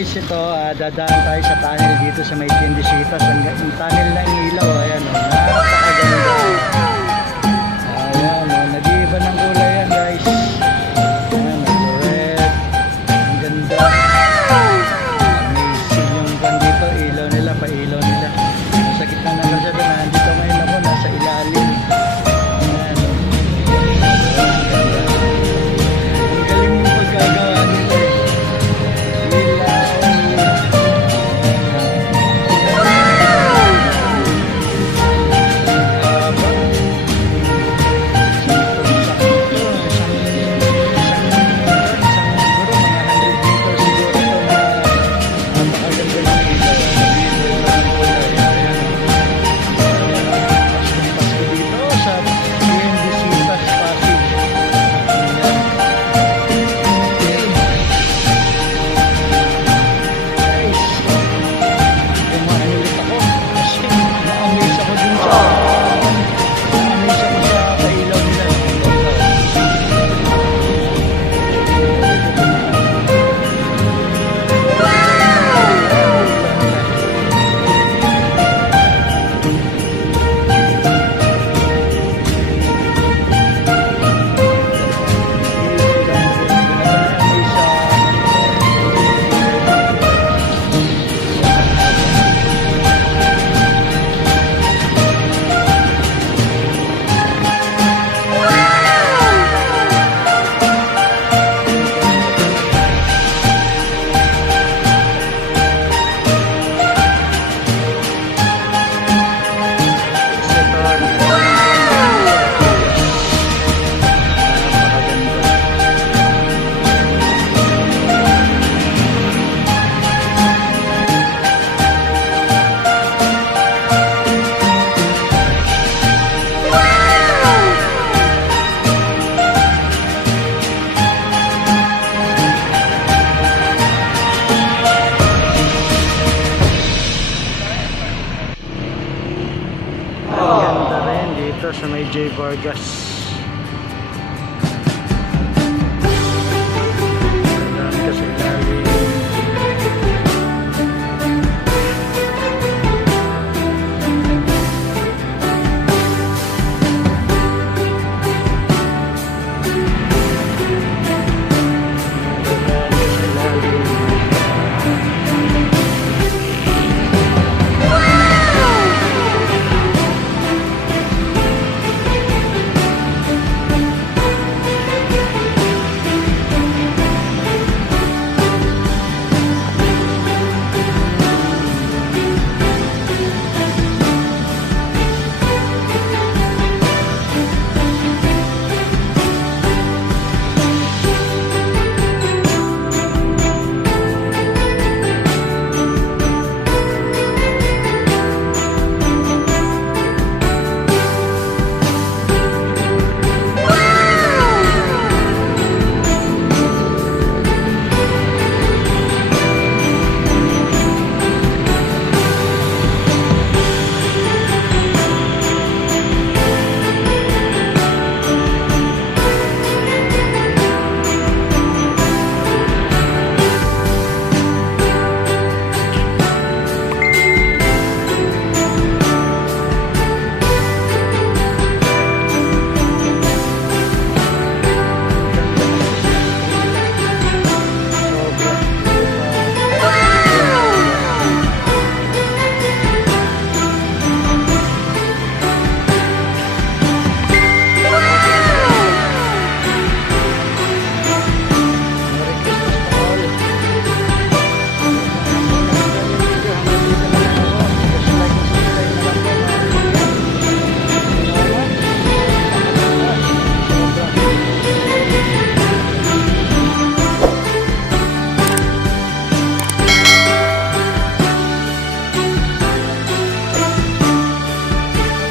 guys, ito dadaan tayo sa tunnel dito sa may Tiendesitas. Ang tunnel ng ilaw, ayan o, napakaganda. Ayan o, nag-iiba ng kulay yan guys. Ayan o, red, ang ganda. Amazing yung pan dito, ilaw nila, pa-ilaw nila. Nasa gitna ng kalsada, nandito ngayon ako, nasa ilalim. Ayan o, ang galing yung pagkagawa nila eh. Sa may J. Vargas.